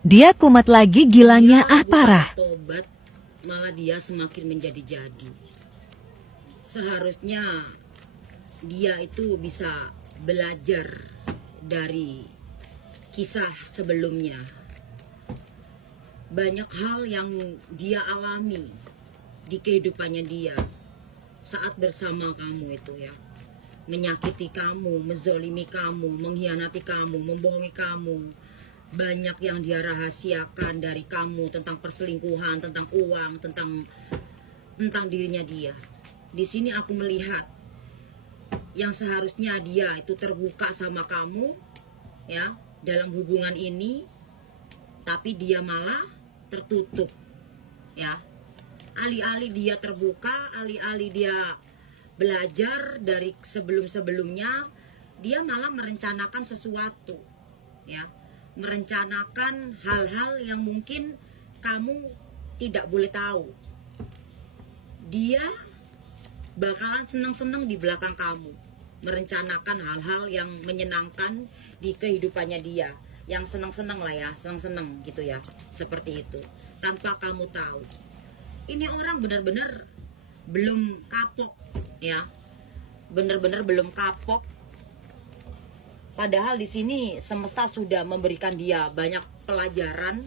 Dia kumat lagi gilanya parah. Tobat, malah dia semakin menjadi-jadi. Seharusnya dia itu bisa belajar dari kisah sebelumnya. Banyak hal yang dia alami di kehidupannya dia saat bersama kamu itu ya. Menyakiti kamu, menzolimi kamu, mengkhianati kamu, membohongi kamu. Banyak yang dia rahasiakan dari kamu tentang perselingkuhan, tentang uang, tentang dirinya dia. Di sini aku melihat yang seharusnya dia itu terbuka sama kamu ya dalam hubungan ini, tapi dia malah tertutup ya. Alih-alih dia terbuka, alih-alih dia belajar dari sebelum-sebelumnya, dia malah merencanakan sesuatu ya, merencanakan hal-hal yang mungkin kamu tidak boleh tahu. Dia bakalan senang-senang di belakang kamu, merencanakan hal-hal yang menyenangkan di kehidupannya dia, yang senang-senang lah ya, senang-senang gitu ya, seperti itu, tanpa kamu tahu. Ini orang benar-benar belum kapok ya, benar-benar belum kapok. Padahal di sini semesta sudah memberikan dia banyak pelajaran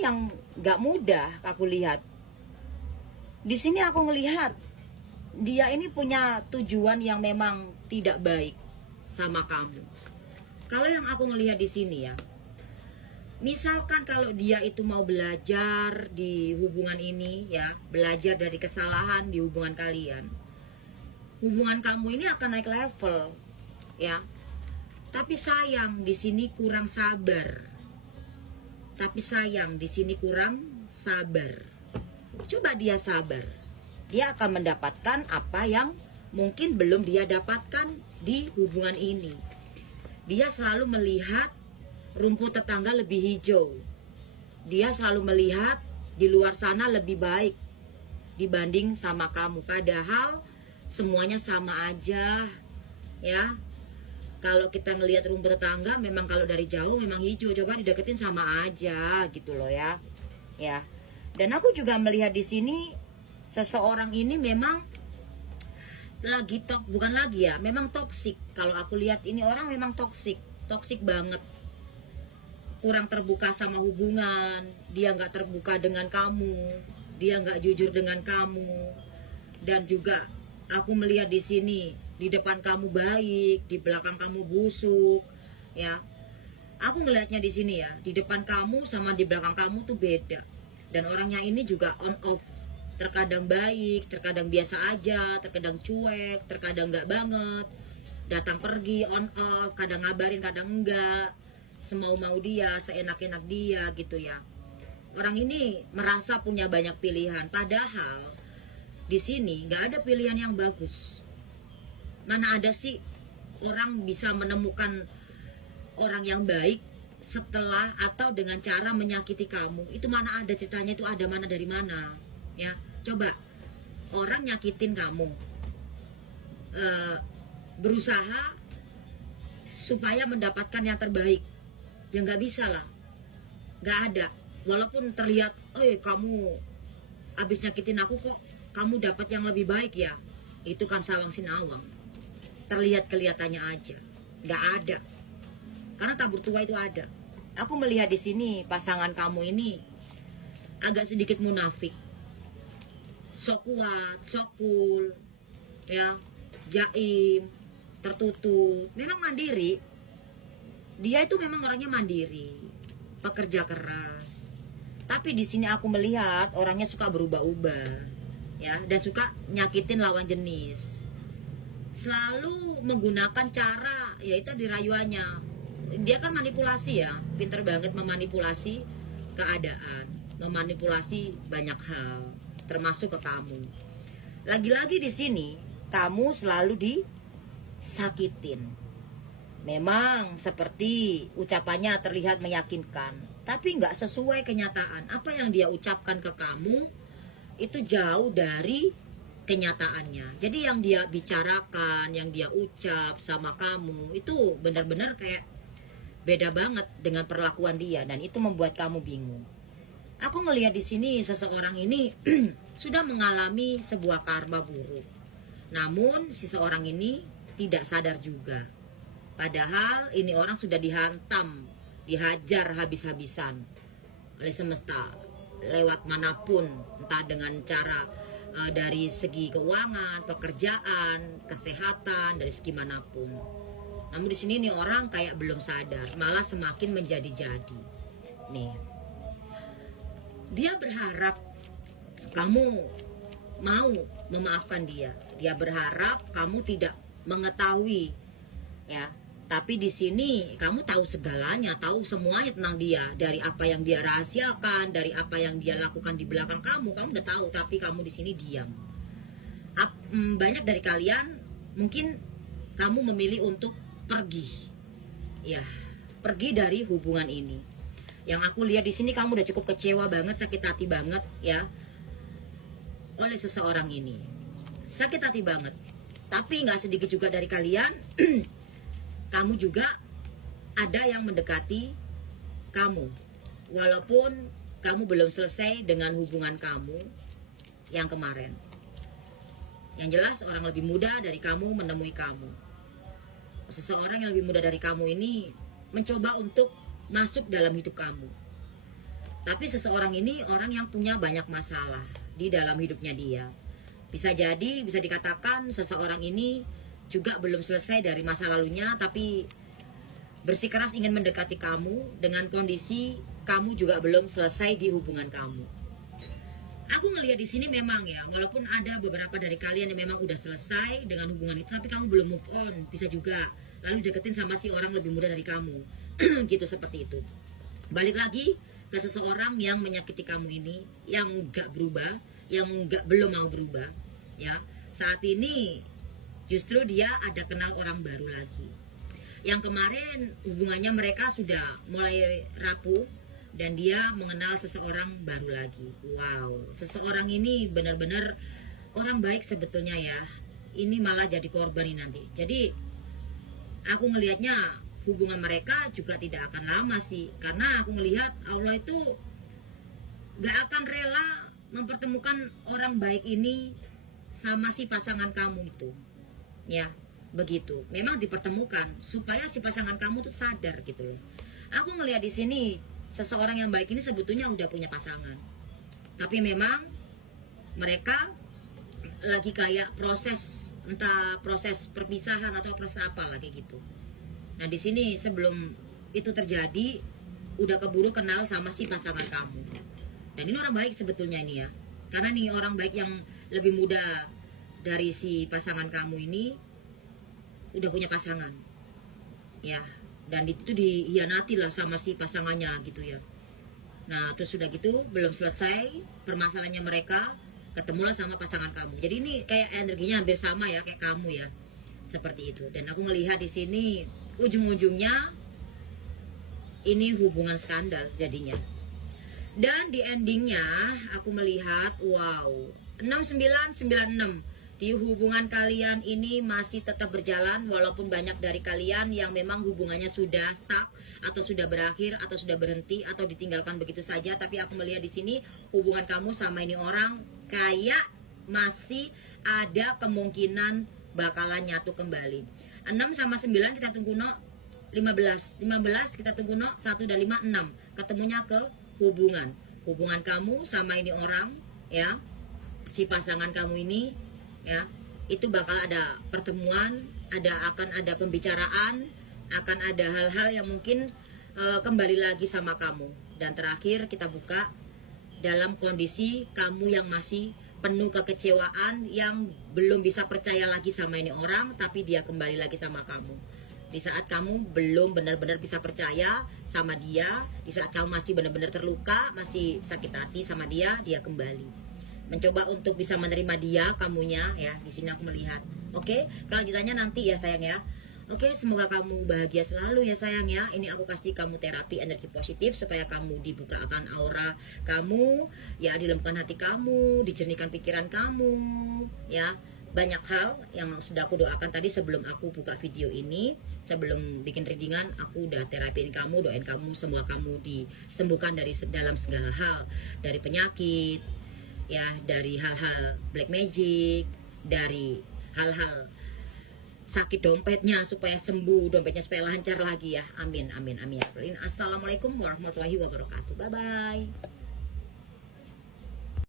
yang gak mudah. Aku lihat di sini, aku ngelihat dia ini punya tujuan yang memang tidak baik sama kamu. Kalau yang aku ngelihat di sini ya, misalkan kalau dia itu mau belajar di hubungan ini ya, belajar dari kesalahan di hubungan kalian, hubungan kamu ini akan naik level ya. Tapi sayang di sini kurang sabar. Tapi sayang di sini kurang sabar. Coba dia sabar, dia akan mendapatkan apa yang mungkin belum dia dapatkan di hubungan ini. Dia selalu melihat rumput tetangga lebih hijau. Dia selalu melihat di luar sana lebih baik dibanding sama kamu. Padahal semuanya sama aja ya. Kalau kita ngelihat rumput tetangga, memang kalau dari jauh memang hijau, coba dideketin sama aja gitu loh ya. Ya. Dan aku juga melihat di sini seseorang ini memang lagi bukan lagi ya, memang toksik. Kalau aku lihat ini orang memang toksik banget. Kurang terbuka sama hubungan, dia nggak terbuka dengan kamu, dia nggak jujur dengan kamu. Dan juga aku melihat di sini, di depan kamu baik, di belakang kamu busuk, ya. Aku ngelihatnya di sini ya, di depan kamu sama di belakang kamu tuh beda. Dan orangnya ini juga on off, terkadang baik, terkadang biasa aja, terkadang cuek, terkadang nggak banget, datang pergi on off, kadang ngabarin, kadang enggak, semau-mau dia, seenak-enak dia gitu ya. Orang ini merasa punya banyak pilihan, padahal di sini nggak ada pilihan yang bagus. Mana ada sih orang bisa menemukan orang yang baik setelah atau dengan cara menyakiti kamu? Itu mana ada ceritanya, itu ada mana dari mana ya. Coba orang nyakitin kamu, berusaha supaya mendapatkan yang terbaik, ya nggak bisa lah, nggak ada. Walaupun terlihat, oh kamu abis nyakitin aku kok kamu dapat yang lebih baik ya, itu kan sawang sinawang, terlihat kelihatannya aja, nggak ada. Karena tabur tua itu ada. Aku melihat di sini pasangan kamu ini agak sedikit munafik, sok kuat, sok cool, ya, jaim, tertutup. Memang mandiri. Dia itu memang orangnya mandiri, pekerja keras. Tapi di sini aku melihat orangnya suka berubah-ubah, ya, dan suka nyakitin lawan jenis. Selalu menggunakan cara, yaitu dirayuannya. Dia kan manipulasi ya, pinter banget memanipulasi keadaan, memanipulasi banyak hal, termasuk ke kamu. Lagi-lagi di sini kamu selalu disakitin. Memang seperti ucapannya terlihat meyakinkan, tapi nggak sesuai kenyataan. Apa yang dia ucapkan ke kamu itu jauh dari kenyataannya. Jadi yang dia bicarakan, yang dia ucap sama kamu itu benar-benar kayak beda banget dengan perlakuan dia, dan itu membuat kamu bingung. Aku ngelihat di sini seseorang ini sudah mengalami sebuah karma buruk. Namun seseorang ini tidak sadar juga. Padahal ini orang sudah dihantam, dihajar habis-habisan oleh semesta lewat manapun, entah dengan cara dari segi keuangan, pekerjaan, kesehatan, dari segi manapun. Namun di sini nih orang kayak belum sadar, malah semakin menjadi-jadi. Nih, dia berharap kamu mau memaafkan dia. Dia berharap kamu tidak mengetahui, ya. Tapi di sini kamu tahu segalanya, tahu semuanya tentang dia, dari apa yang dia rahasiakan, dari apa yang dia lakukan di belakang kamu udah tahu, tapi kamu di sini diam. Banyak dari kalian mungkin kamu memilih untuk pergi, ya, pergi dari hubungan ini. Yang aku lihat di sini kamu udah cukup kecewa banget, sakit hati banget, ya, oleh seseorang ini, sakit hati banget. Tapi nggak sedikit juga dari kalian. Kamu juga ada yang mendekati kamu, walaupun kamu belum selesai dengan hubungan kamu yang kemarin. Yang jelas orang lebih muda dari kamu menemui kamu. Seseorang yang lebih muda dari kamu ini mencoba untuk masuk dalam hidup kamu. Tapi seseorang ini orang yang punya banyak masalah di dalam hidupnya dia. Bisa jadi, bisa dikatakan seseorang ini juga belum selesai dari masa lalunya, tapi bersikeras ingin mendekati kamu dengan kondisi kamu juga belum selesai di hubungan kamu. Aku ngelihat di sini memang ya, walaupun ada beberapa dari kalian yang memang udah selesai dengan hubungan itu, tapi kamu belum move on, bisa juga lalu deketin sama si orang lebih muda dari kamu. Gitu, seperti itu. Balik lagi ke seseorang yang menyakiti kamu ini, yang gak berubah, yang belum mau berubah, ya. Saat ini justru dia ada kenal orang baru lagi. Yang kemarin hubungannya mereka sudah mulai rapuh, dan dia mengenal seseorang baru lagi. Wow, seseorang ini benar-benar orang baik sebetulnya ya. Ini malah jadi korban ini nanti. Jadi aku ngelihatnya hubungan mereka juga tidak akan lama sih. Karena aku ngelihat Allah itu gak akan rela mempertemukan orang baik ini sama si pasangan kamu itu. Ya, begitu. Memang dipertemukan supaya si pasangan kamu tuh sadar gitu loh. Aku ngelihat di sini seseorang yang baik ini sebetulnya udah punya pasangan. Tapi memang mereka lagi kayak proses, entah proses perpisahan atau proses apa lagi gitu. Nah, di sini sebelum itu terjadi udah keburu kenal sama si pasangan kamu. Dan ini orang baik sebetulnya ini ya. Karena nih orang baik yang lebih muda dari si pasangan kamu ini udah punya pasangan, ya, dan itu dihianati lah sama si pasangannya gitu ya. Nah, terus sudah gitu belum selesai permasalahannya mereka, ketemulah sama pasangan kamu. Jadi ini kayak energinya hampir sama ya kayak kamu ya, seperti itu. Dan aku melihat di sini ujung-ujungnya ini hubungan skandal jadinya. Dan di endingnya aku melihat wow, 6996 di hubungan kalian ini masih tetap berjalan, walaupun banyak dari kalian yang memang hubungannya sudah stuck atau sudah berakhir atau sudah berhenti atau ditinggalkan begitu saja. Tapi aku melihat di sini hubungan kamu sama ini orang kayak masih ada kemungkinan bakalan nyatu kembali. 6 sama 9 kita tunggu no 15 kita tunggu no 1 dan 5 6 ketemunya ke hubungan kamu sama ini orang ya, si pasangan kamu ini ya, itu bakal ada pertemuan, akan ada pembicaraan, akan ada hal-hal yang mungkin kembali lagi sama kamu. Dan terakhir kita buka dalam kondisi kamu yang masih penuh kekecewaan, yang belum bisa percaya lagi sama ini orang, tapi dia kembali lagi sama kamu. Di saat kamu belum benar-benar bisa percaya sama dia, di saat kamu masih benar-benar terluka, masih sakit hati sama dia, dia kembali mencoba untuk bisa menerima dia, kamunya ya. Di sini aku melihat. Oke, kelanjutannya nanti ya sayang ya. Oke, semoga kamu bahagia selalu ya sayang ya. Ini aku kasih kamu terapi energi positif supaya kamu dibukakan aura kamu, ya, dilembutkan hati kamu, dijernihkan pikiran kamu, ya. banyak hal yang sudah aku doakan tadi sebelum aku buka video ini. Sebelum bikin readingan, aku udah terapiin kamu, doain kamu, semua kamu disembuhkan dari dalam segala hal, dari penyakit, ya, dari hal-hal black magic, dari hal-hal sakit dompetnya supaya sembuh, dompetnya supaya lancar lagi ya. Amin, amin, amin. Assalamualaikum warahmatullahi wabarakatuh. Bye bye.